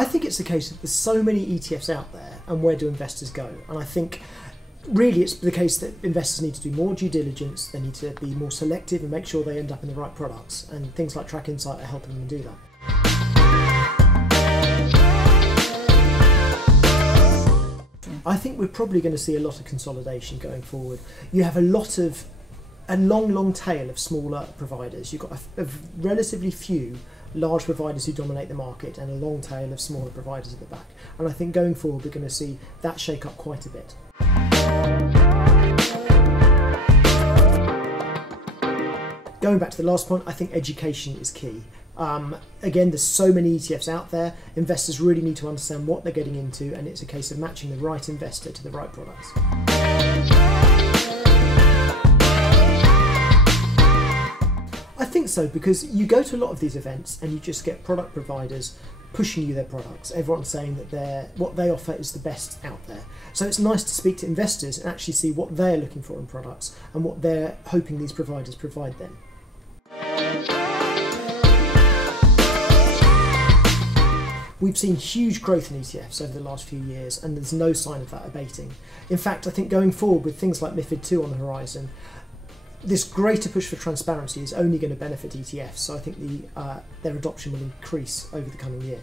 I think it's the case that there's so many ETFs out there, and where do investors go? And I think really it's the case that investors need to do more due diligence, they need to be more selective and make sure they end up in the right products, and things like TrackInsight are helping them do that. I think we're probably going to see a lot of consolidation going forward. You have a long tail of smaller providers. You've got a relatively few large providers who dominate the market and a long tail of smaller providers at the back. And I think going forward we're going to see that shake up quite a bit. Going back to the last point, I think education is key. Again, there's so many ETFs out there. Investors really need to understand what they're getting into, and it's a case of matching the right investor to the right products. I think so, because you go to a lot of these events and you just get product providers pushing you their products. Everyone's saying that what they offer is the best out there. So it's nice to speak to investors and actually see what they're looking for in products and what they're hoping these providers provide them. We've seen huge growth in ETFs over the last few years, and there's no sign of that abating. In fact, I think going forward with things like MiFID II on the horizon, this greater push for transparency is only going to benefit ETFs, so I think their adoption will increase over the coming year.